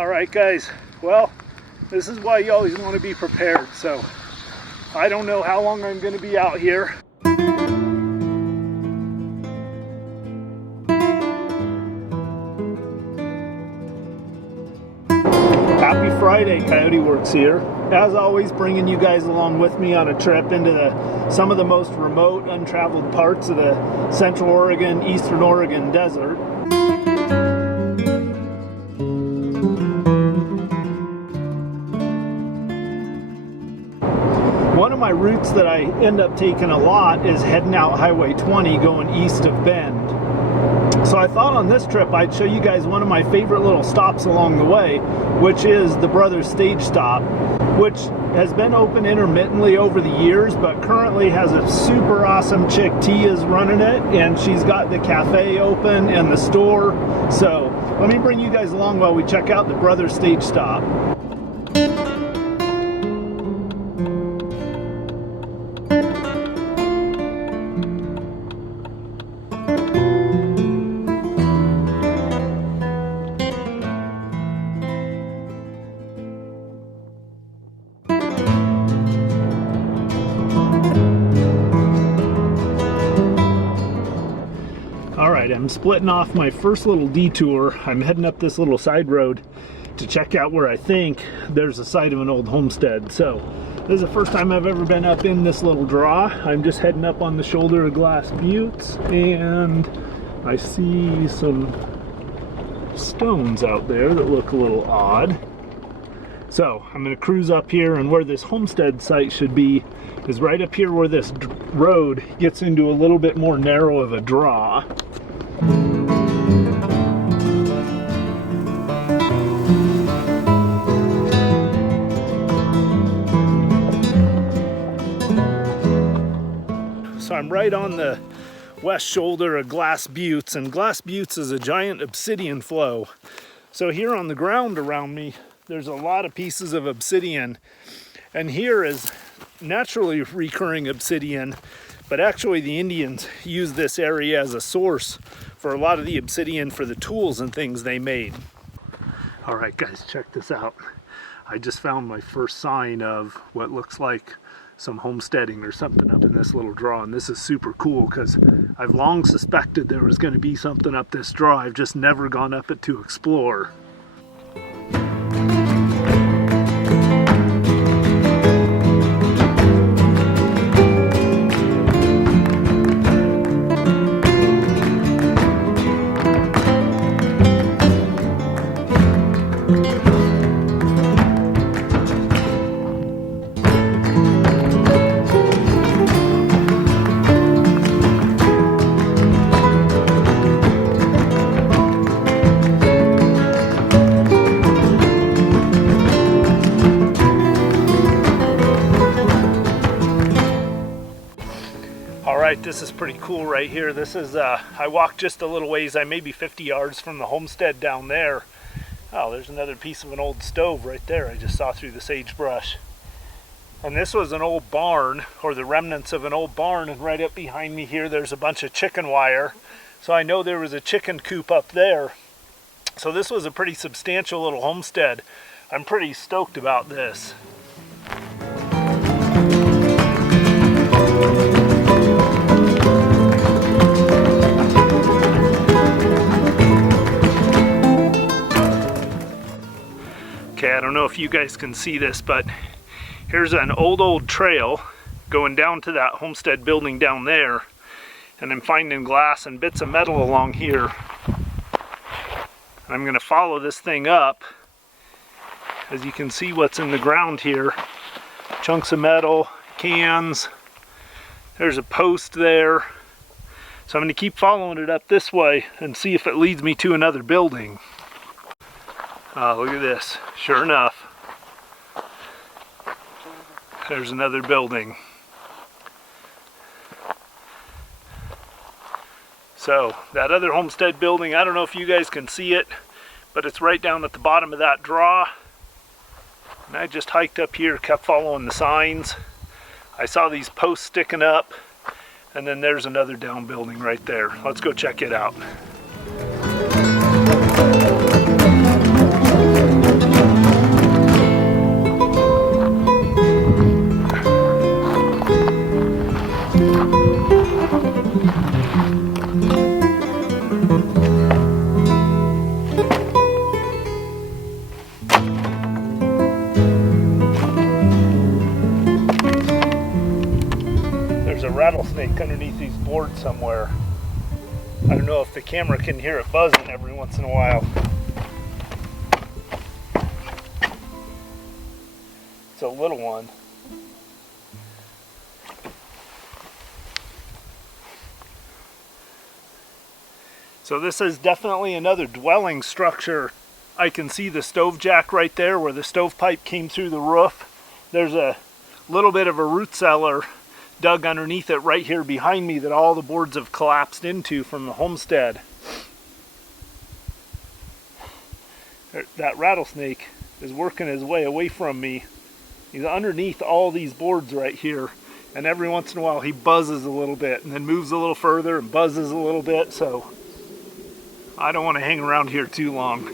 Alright guys, well, this is why you always want to be prepared. So I don't know how long I'm going to be out here. Happy Friday, Coyote Works here. As always, bringing you guys along with me on a trip into some of the most remote, untraveled parts of the Central Oregon, Eastern Oregon desert. One of my routes that I end up taking a lot is heading out Highway 20 going east of Bend. So I thought on this trip I'd show you guys one of my favorite little stops along the way, which is the Brothers Stage Stop, which has been open intermittently over the years, but currently has a super awesome chick, Tia's running it, and she's got the cafe open and the store. So let me bring you guys along while we check out the Brothers Stage Stop. Alright, I'm splitting off my first little detour. I'm heading up this little side road to check out where I think there's a site of an old homestead. So this is the first time I've ever been up in this little draw. I'm just heading up on the shoulder of Glass Buttes, and I see some stones out there that look a little odd. So I'm going to cruise up here, and where this homestead site should be is right up here where this road gets into a little bit more narrow of a draw. So I'm right on the west shoulder of Glass Buttes, and Glass Buttes is a giant obsidian flow. So here on the ground around me, there's a lot of pieces of obsidian, and here is naturally recurring obsidian, but actually the Indians used this area as a source for a lot of the obsidian for the tools and things they made. Alright guys, check this out. I just found my first sign of what looks like some homesteading or something up in this little draw, and this is super cool because I've long suspected there was going to be something up this draw. I've just never gone up it to explore. Alright, this is pretty cool right here. This is, I walked just a little ways. I may be 50 yards from the homestead down there. Oh, there's another piece of an old stove right there I just saw through the sagebrush. And this was an old barn, or the remnants of an old barn, and right up behind me here there's a bunch of chicken wire. So I know there was a chicken coop up there. So this was a pretty substantial little homestead. I'm pretty stoked about this. Okay, I don't know if you guys can see this, but here's an old trail going down to that homestead building down there, and I'm finding glass and bits of metal along here. I'm going to follow this thing up. As you can see what's in the ground here, chunks of metal, cans, there's a post there. So I'm going to keep following it up this way and see if it leads me to another building. Look at this. Sure enough, there's another building. So that other homestead building, I don't know if you guys can see it, but it's right down at the bottom of that draw. And I just hiked up here, kept following the signs. I saw these posts sticking up, and then there's another down building right there. Let's go check it out. rattlesnake underneath these boards somewhere. I don't know if the camera can hear it buzzing every once in a while. It's a little one. So this is definitely another dwelling structure. I can see the stove jack right there where the stovepipe came through the roof. There's a little bit of a root cellar dug underneath it right here behind me that all the boards have collapsed into from the homestead. That rattlesnake is working his way away from me. He's underneath all these boards right here, and every once in a while he buzzes a little bit and then moves a little further and buzzes a little bit, so I don't want to hang around here too long.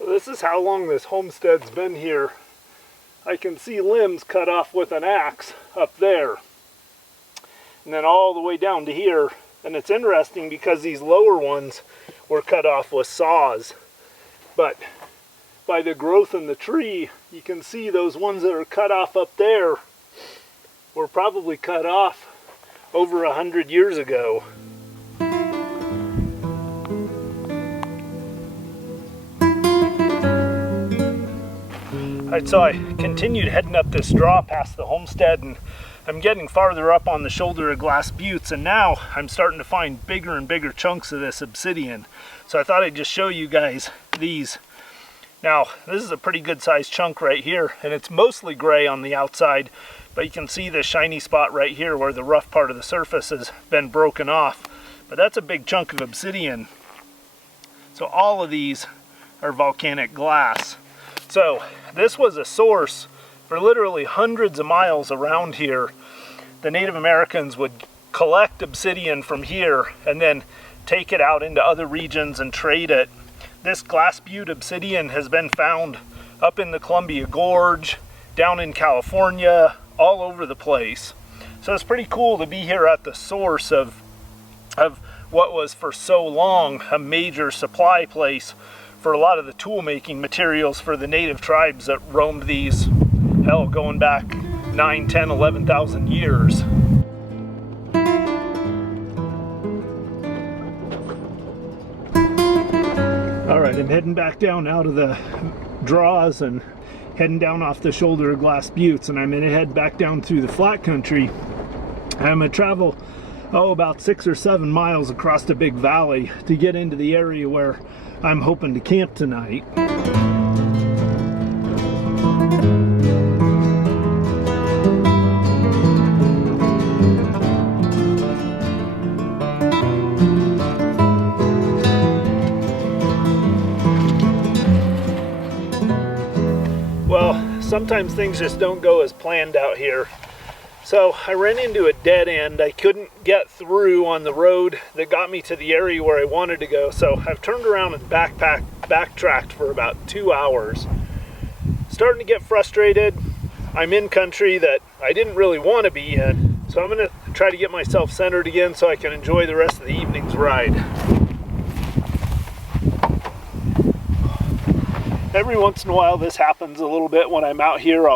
This is how long this homestead's been here. I can see limbs cut off with an axe up there, and then all the way down to here. And it's interesting because these lower ones were cut off with saws, but by the growth in the tree, you can see those ones that are cut off up there were probably cut off over 100 years ago. Alright, so I continued heading up this draw past the homestead, and I'm getting farther up on the shoulder of Glass Buttes, and now I'm starting to find bigger and bigger chunks of this obsidian. So I thought I'd just show you guys these. Now, this is a pretty good sized chunk right here, and it's mostly gray on the outside, but you can see the shiny spot right here where the rough part of the surface has been broken off. But that's a big chunk of obsidian. So all of these are volcanic glass. So this was a source for literally hundreds of miles around here. The Native Americans would collect obsidian from here and then take it out into other regions and trade it. This Glass Butte obsidian has been found up in the Columbia Gorge, down in California, all over the place. So it's pretty cool to be here at the source of what was for so long a major supply place for a lot of the tool making materials for the native tribes that roamed these, hell, going back 9, 10, 11,000 years. All right, I'm heading back down out of the draws and heading down off the shoulder of Glass Buttes, and I'm gonna head back down through the flat country. I'm gonna travel, about 6 or 7 miles across the big valley to get into the area where I'm hoping to camp tonight. Well, sometimes things just don't go as planned out here. So I ran into a dead end. I couldn't get through on the road that got me to the area where I wanted to go. So I've turned around and backtracked for about 2 hours. Starting to get frustrated. I'm in country that I didn't really want to be in. So I'm gonna try to get myself centered again so I can enjoy the rest of the evening's ride. Every once in a while this happens a little bit when I'm out here.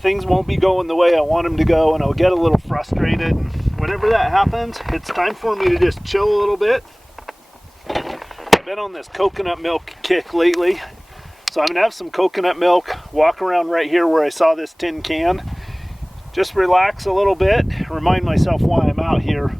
Things won't be going the way I want them to go, and I'll get a little frustrated. Whenever that happens, it's time for me to just chill a little bit. I've been on this coconut milk kick lately, so I'm gonna have some coconut milk, walk around right here where I saw this tin can, just relax a little bit, remind myself why I'm out here.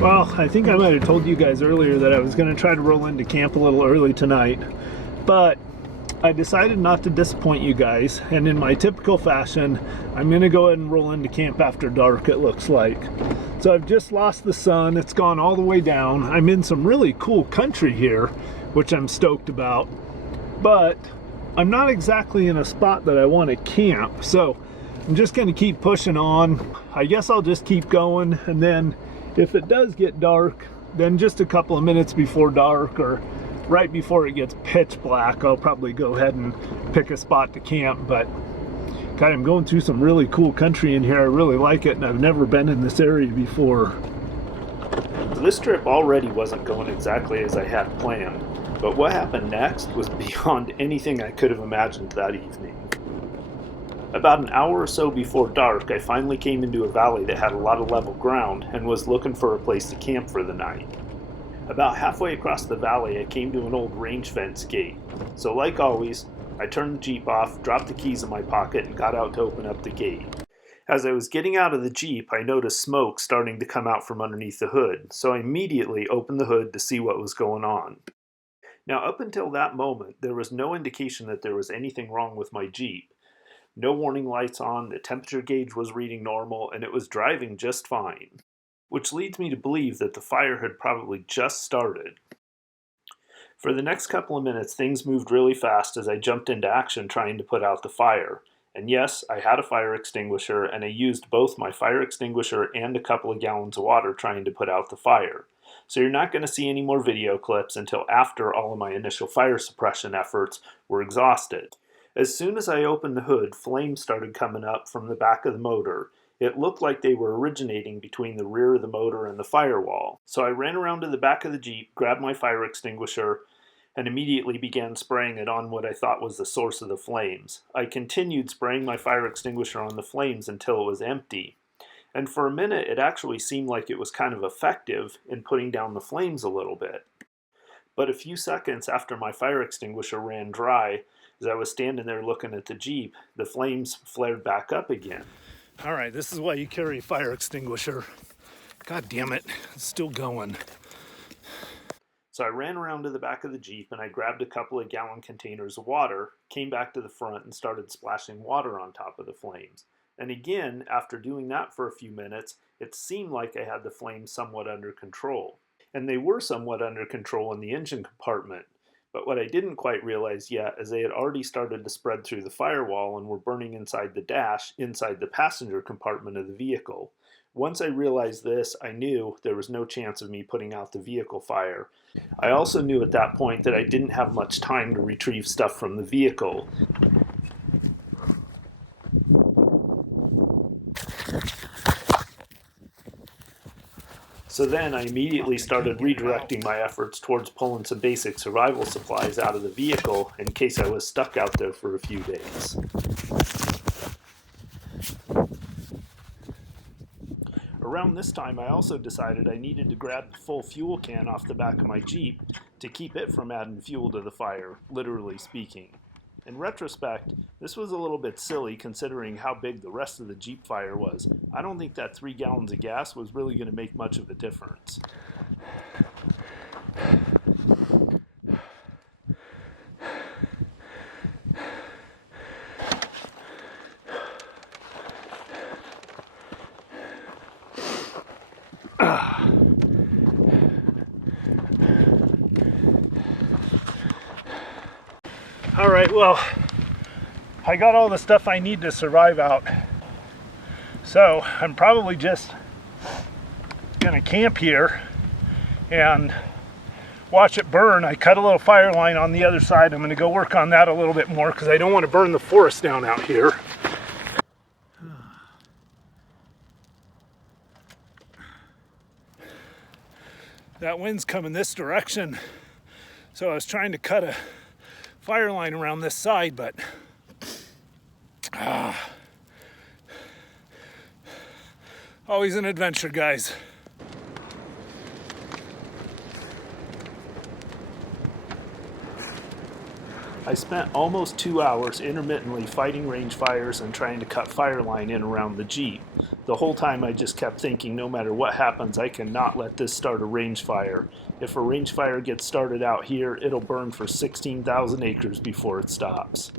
Well, I think I might have told you guys earlier that I was going to try to roll into camp a little early tonight, but I decided not to disappoint you guys, and in my typical fashion, I'm going to go ahead and roll into camp after dark, it looks like. So I've just lost the sun, it's gone all the way down. I'm in some really cool country here, which I'm stoked about, but I'm not exactly in a spot that I want to camp, so I'm just going to keep pushing on. I guess I'll just keep going, and then if it does get dark, then just a couple of minutes before dark or right before it gets pitch black, I'll probably go ahead and pick a spot to camp. But God, I'm going through some really cool country in here. I really like it, and I've never been in this area before. This trip already wasn't going exactly as I had planned, but what happened next was beyond anything I could have imagined that evening. About an hour or so before dark, I finally came into a valley that had a lot of level ground and was looking for a place to camp for the night. About halfway across the valley, I came to an old range fence gate. So like always, I turned the Jeep off, dropped the keys in my pocket, and got out to open up the gate. As I was getting out of the Jeep, I noticed smoke starting to come out from underneath the hood, so I immediately opened the hood to see what was going on. Now, up until that moment, there was no indication that there was anything wrong with my Jeep. No warning lights on, the temperature gauge was reading normal, and it was driving just fine. Which leads me to believe that the fire had probably just started. For the next couple of minutes, things moved really fast as I jumped into action trying to put out the fire. And yes, I had a fire extinguisher, and I used both my fire extinguisher and a couple of gallons of water trying to put out the fire. So you're not going to see any more video clips until after all of my initial fire suppression efforts were exhausted. As soon as I opened the hood, flames started coming up from the back of the motor. It looked like they were originating between the rear of the motor and the firewall. So I ran around to the back of the Jeep, grabbed my fire extinguisher, and immediately began spraying it on what I thought was the source of the flames. I continued spraying my fire extinguisher on the flames until it was empty. And for a minute, it actually seemed like it was kind of effective in putting down the flames a little bit. But a few seconds after my fire extinguisher ran dry, as I was standing there looking at the Jeep, the flames flared back up again. All right, this is why you carry a fire extinguisher. God damn it, it's still going. So I ran around to the back of the Jeep and I grabbed a couple of gallon containers of water, came back to the front and started splashing water on top of the flames. And again, after doing that for a few minutes, it seemed like I had the flames somewhat under control. And they were somewhat under control in the engine compartment. But what I didn't quite realize yet is they had already started to spread through the firewall and were burning inside the dash, inside the passenger compartment of the vehicle. Once I realized this, I knew there was no chance of me putting out the vehicle fire. I also knew at that point that I didn't have much time to retrieve stuff from the vehicle. So then I immediately started redirecting my efforts towards pulling some basic survival supplies out of the vehicle in case I was stuck out there for a few days. Around this time, I also decided I needed to grab the full fuel can off the back of my Jeep to keep it from adding fuel to the fire, literally speaking. In retrospect, this was a little bit silly considering how big the rest of the Jeep fire was. I don't think that 3 gallons of gas was really going to make much of a difference. All right, well, I got all the stuff I need to survive out. So I'm probably just gonna camp here and watch it burn. I cut a little fire line on the other side. I'm gonna go work on that a little bit more because I don't want to burn the forest down out here. That wind's coming this direction, so I was trying to cut a fire line around this side, but always an adventure, guys. I spent almost 2 hours intermittently fighting range fires and trying to cut fire line in around the Jeep. The whole time I just kept thinking, no matter what happens, I cannot let this start a range fire. If a range fire gets started out here, it'll burn for 16,000 acres before it stops.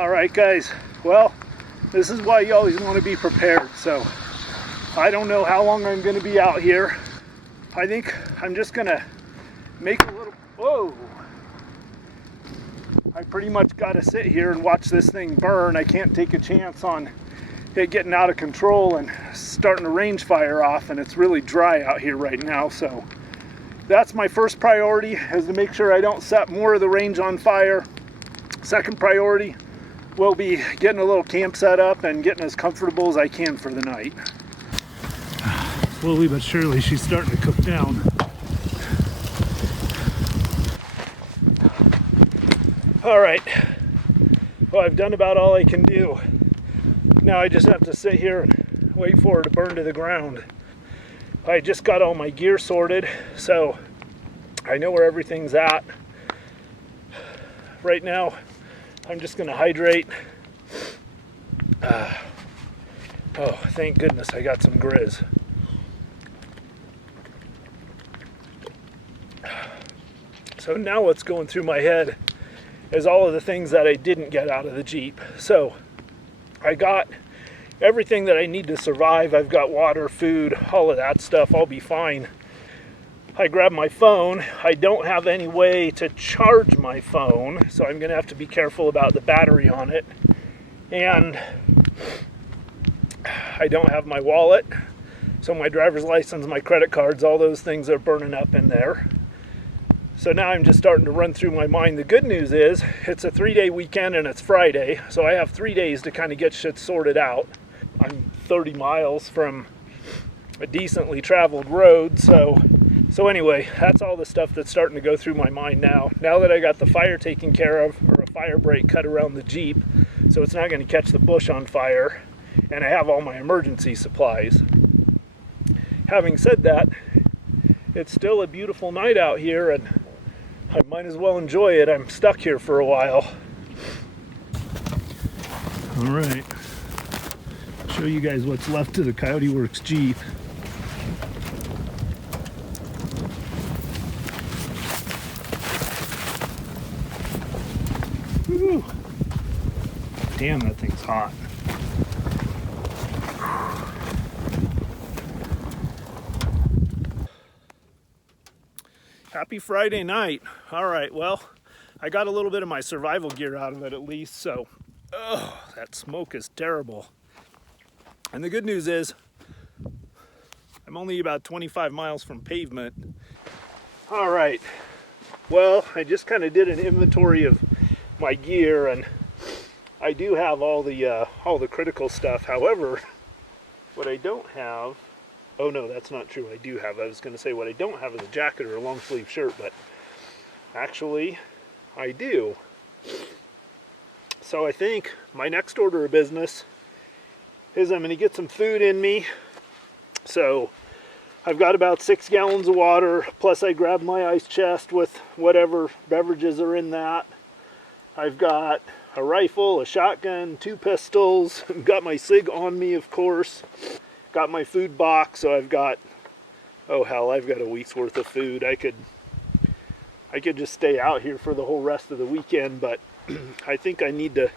All right, guys, well, This is why you always want to be prepared. So I don't know how long I'm going to be out here. I think I'm just going to make a little, whoa. I pretty much got to sit here and watch this thing burn. I can't take a chance on it getting out of control and starting to range fire off, and it's really dry out here right now. So that's my first priority, is to make sure I don't set more of the range on fire. Second priority will be getting a little camp set up and getting as comfortable as I can for the night. Slowly but surely she's starting to cook down. All right, well, I've done about all I can do. Now I just have to sit here and wait for her to burn to the ground. I just got all my gear sorted, so I know where everything's at. Right now, I'm just gonna hydrate. Oh, thank goodness I got some Grizz. So now what's going through my head is all of the things that I didn't get out of the Jeep. So I got everything that I need to survive. I've got water, food, all of that stuff. I'll be fine. I grabbed my phone. I don't have any way to charge my phone, so I'm gonna have to be careful about the battery on it. And I don't have my wallet, so my driver's license, my credit cards, all those things are burning up in there. So now I'm just starting to run through my mind. The good news is it's a 3-day weekend and it's Friday, so I have 3 days to kind of get shit sorted out. I'm 30 miles from a decently traveled road, so anyway, that's all the stuff that's starting to go through my mind now. Now that I got the fire taken care of, or a fire break cut around the Jeep, so it's not going to catch the bush on fire, and I have all my emergency supplies. Having said that, it's still a beautiful night out here, and I might as well enjoy it. I'm stuck here for a while. All right, show you guys what's left of the Coyote Works Jeep. Woo. Damn, that thing's hot. Happy Friday night. All right, well, I got a little bit of my survival gear out of it at least, so that smoke is terrible. And the good news is I'm only about 25 miles from pavement. All right, well, I just kind of did an inventory of my gear, and I do have all the critical stuff. However, what I don't have, oh no, that's not true. I do have. I was going to say what I don't have is a jacket or a long sleeve shirt, but actually I do. So I think my next order of business is I'm going to get some food in me. So I've got about 6 gallons of water, plus I grabbed my ice chest with whatever beverages are in that. I've got a rifle, a shotgun, 2 pistols, got my SIG on me, of course. Got my food box, so I've got, oh hell, I've got a week's worth of food. I could just stay out here for the whole rest of the weekend, but I think I need to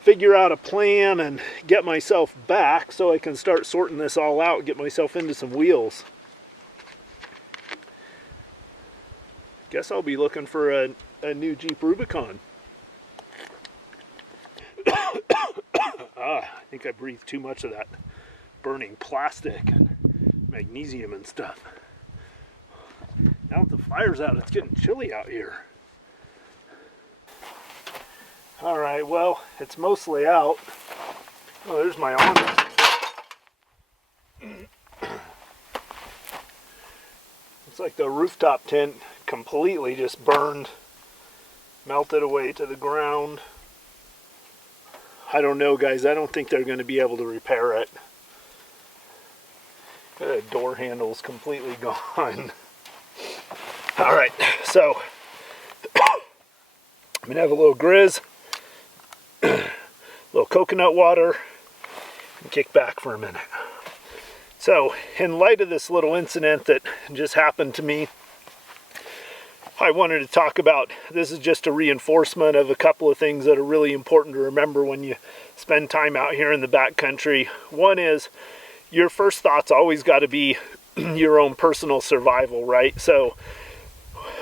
figure out a plan and get myself back so I can start sorting this all out, get myself into some wheels. Guess I'll be looking for a new Jeep Rubicon. I think I breathed too much of that burning plastic and magnesium and stuff. Now that the fire's out, it's getting chilly out here. All right, well, it's mostly out. Oh, there's my awning. Looks like the rooftop tent completely just burned, melted away to the ground. I don't know, guys. I don't think they're going to be able to repair it. The door handle's completely gone. All right, so I'm going to have a little Grizz, a little coconut water, and kick back for a minute. So, in light of this little incident that just happened to me, I wanted to talk about, this is just a reinforcement of a couple of things that are really important to remember when you spend time out here in the backcountry. One is, your first thought's always got to be your own personal survival, right? So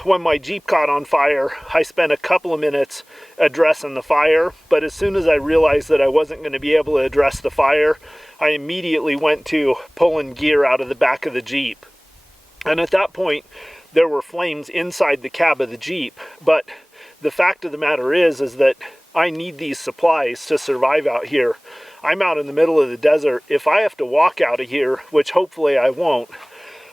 when my Jeep caught on fire, I spent a couple of minutes addressing the fire, but as soon as I realized that I wasn't going to be able to address the fire, I immediately went to pulling gear out of the back of the Jeep. And at that point, there were flames inside the cab of the Jeep, but the fact of the matter is that I need these supplies to survive out here. I'm out in the middle of the desert. If I have to walk out of here, which hopefully I won't,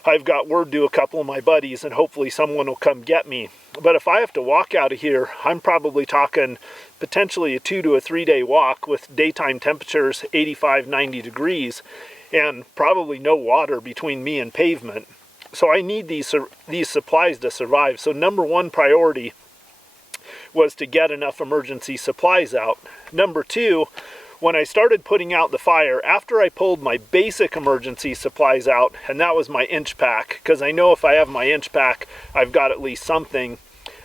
I've got word to a couple of my buddies and hopefully someone will come get me. But if I have to walk out of here, I'm probably talking potentially a 2 to a 3 day walk with daytime temperatures 85, 90 degrees and probably no water between me and pavement. So I need these supplies to survive. So number one priority was to get enough emergency supplies out. Number two, when I started putting out the fire, after I pulled my basic emergency supplies out, and that was my inch pack, because I know if I have my inch pack, I've got at least something,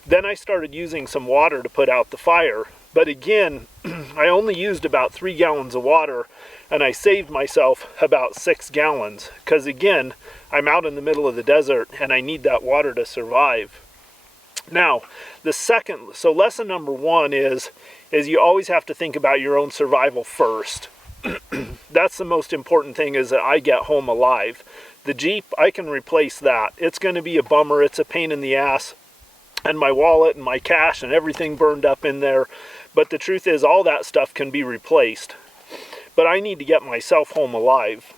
then I started using some water to put out the fire. But again, I only used about 3 gallons of water, and I saved myself about 6 gallons, because again, I'm out in the middle of the desert, and I need that water to survive. Now, so lesson number one is you always have to think about your own survival first. That's the most important thing, is that I get home alive. The Jeep, I can replace that. It's going to be a bummer. It's a pain in the ass. And my wallet and my cash and everything burned up in there. But the truth is, all that stuff can be replaced. But I need to get myself home alive.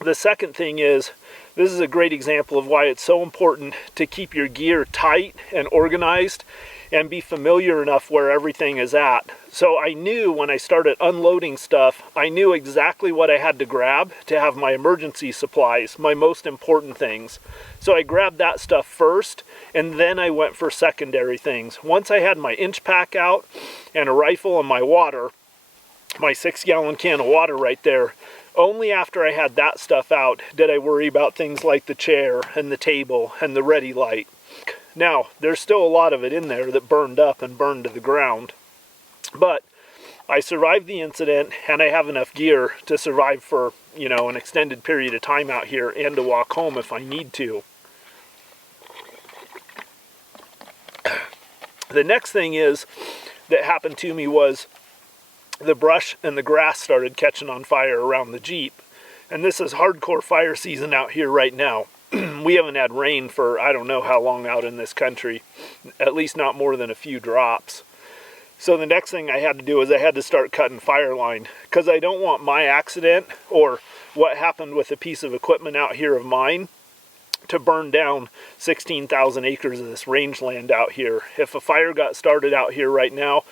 The second thing is, this is a great example of why it's so important to keep your gear tight and organized and be familiar enough where everything is at. So I knew when I started unloading stuff, I knew exactly what I had to grab to have my emergency supplies, my most important things. So I grabbed that stuff first, and then I went for secondary things. Once I had my inch pack out and a rifle and my water, my 6 gallon can of water right there, only after I had that stuff out did I worry about things like the chair and the table and the ready light. Now, there's still a lot of it in there that burned up and burned to the ground. But I survived the incident, and I have enough gear to survive for, an extended period of time out here and to walk home if I need to. The next thing that happened to me was the brush and the grass started catching on fire around the Jeep. And this is hardcore fire season out here right now. We haven't had rain for I don't know how long out in this country, at least not more than a few drops. So the next thing I had to do is I had to start cutting fire line, because I don't want my accident or what happened with a piece of equipment out here of mine to burn down 16,000 acres of this rangeland out here. If a fire got started out here right now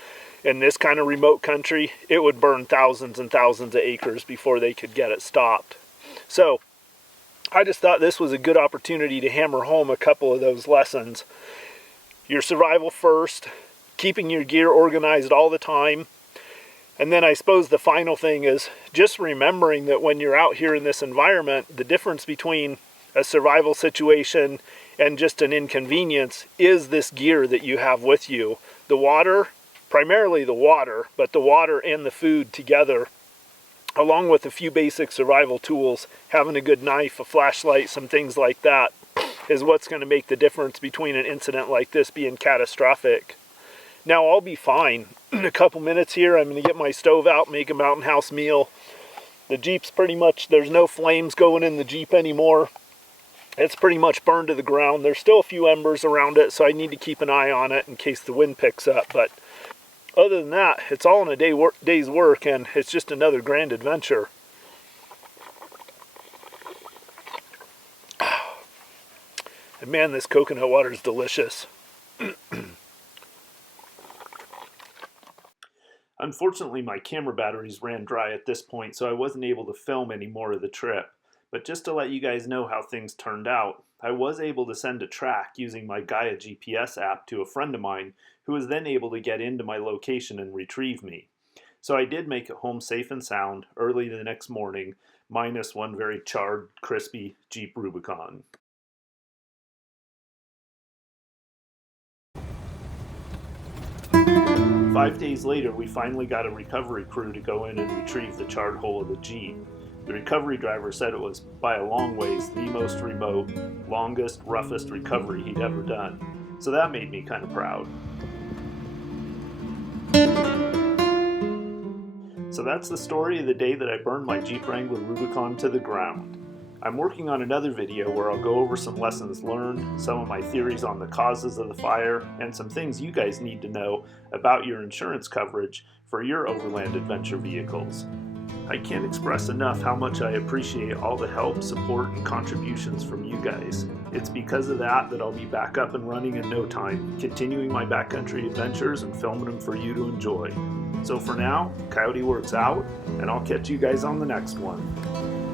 in this kind of remote country, it would burn thousands and thousands of acres before they could get it stopped. So I just thought this was a good opportunity to hammer home a couple of those lessons. Your survival first, keeping your gear organized all the time, and then I suppose the final thing is just remembering that when you're out here in this environment, the difference between a survival situation and just an inconvenience is this gear that you have with you. The water, primarily the water, but the water and the food together, along with a few basic survival tools, having a good knife, a flashlight, some things like that, is what's going to make the difference between an incident like this being catastrophic. Now, I'll be fine. In a couple minutes here, I'm going to get my stove out, make a mountain house meal. The Jeep's pretty much, there's no flames going in the Jeep anymore. It's pretty much burned to the ground. There's still a few embers around it, so I need to keep an eye on it in case the wind picks up, but other than that, it's all in a day's work, and it's just another grand adventure. And man, this coconut water is delicious. Unfortunately, my camera batteries ran dry at this point, so I wasn't able to film any more of the trip. But just to let you guys know how things turned out, I was able to send a track using my Gaia GPS app to a friend of mine, who was then able to get into my location and retrieve me. So I did make it home safe and sound early the next morning, minus one very charred, crispy Jeep Rubicon. 5 days later, we finally got a recovery crew to go in and retrieve the charred hull of the Jeep. The recovery driver said it was, by a long ways, the most remote, longest, roughest recovery he'd ever done. So that made me kind of proud. So that's the story of the day that I burned my Jeep Wrangler Rubicon to the ground. I'm working on another video where I'll go over some lessons learned, some of my theories on the causes of the fire, and some things you guys need to know about your insurance coverage for your overland adventure vehicles. I can't express enough how much I appreciate all the help, support, and contributions from you guys. It's because of that I'll be back up and running in no time, continuing my backcountry adventures and filming them for you to enjoy. So for now, Coyote Works out, and I'll catch you guys on the next one.